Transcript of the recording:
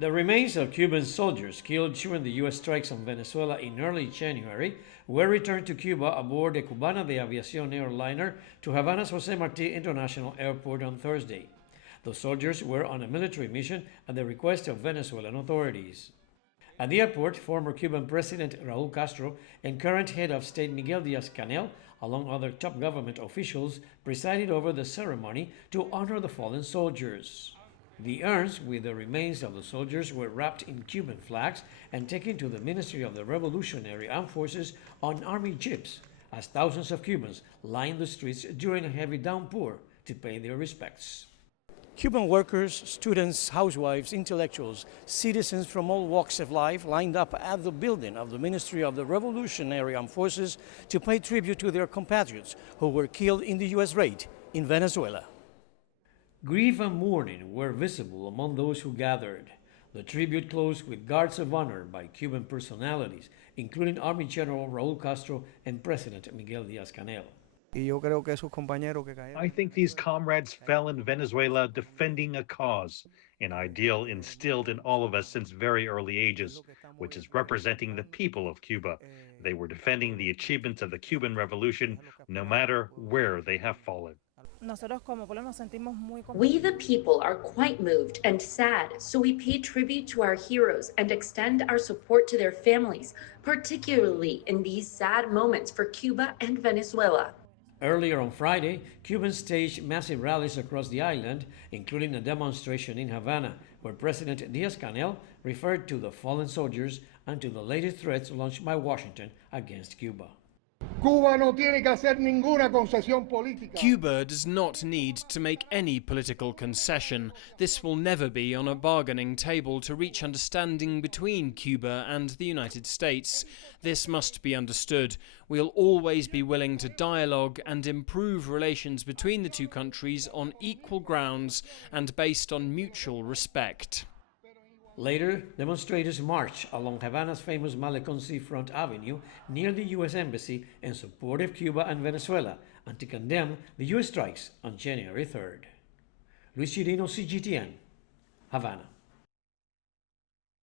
The remains of Cuban soldiers killed during the U.S. strikes on Venezuela in early January were returned to Cuba aboard the Cubana de Aviación airliner to Havana's José Martí International Airport on Thursday. The soldiers were on a military mission at the request of Venezuelan authorities. At the airport, former Cuban President Raúl Castro and current head of state Miguel Díaz-Canel, along other top government officials, presided over the ceremony to honor the fallen soldiers. The urns with the remains of the soldiers were wrapped in Cuban flags and taken to the Ministry of the Revolutionary Armed Forces on army jeeps, as thousands of Cubans lined the streets during a heavy downpour to pay their respects. Cuban workers, students, housewives, intellectuals, citizens from all walks of life lined up at the building of the Ministry of the Revolutionary Armed Forces to pay tribute to their compatriots who were killed in the U.S. raid in Venezuela. Grief and mourning were visible among those who gathered. The tribute closed with guards of honor by Cuban personalities, including Army General Raúl Castro and President Miguel Díaz-Canel. I think these comrades fell in Venezuela defending a cause, an ideal instilled in all of us since very early ages, which is representing the people of Cuba. They were defending the achievements of the Cuban Revolution, no matter where they have fallen. We, the people, are quite moved and sad, so we pay tribute to our heroes and extend our support to their families, particularly in these sad moments for Cuba and Venezuela. Earlier on Friday, Cubans staged massive rallies across the island, including a demonstration in Havana, where President Díaz-Canel referred to the fallen soldiers and to the latest threats launched by Washington against Cuba. Cuba does not need to make any political concession. This will never be on a bargaining table to reach understanding between Cuba and the United States. This must be understood. We'll always be willing to dialogue and improve relations between the two countries on equal grounds and based on mutual respect. Later, demonstrators marched along Havana's famous Malecón Seafront Avenue near the U.S. Embassy in support of Cuba and Venezuela and to condemn the U.S. strikes on January 3rd. Luis Chirino, CGTN, Havana.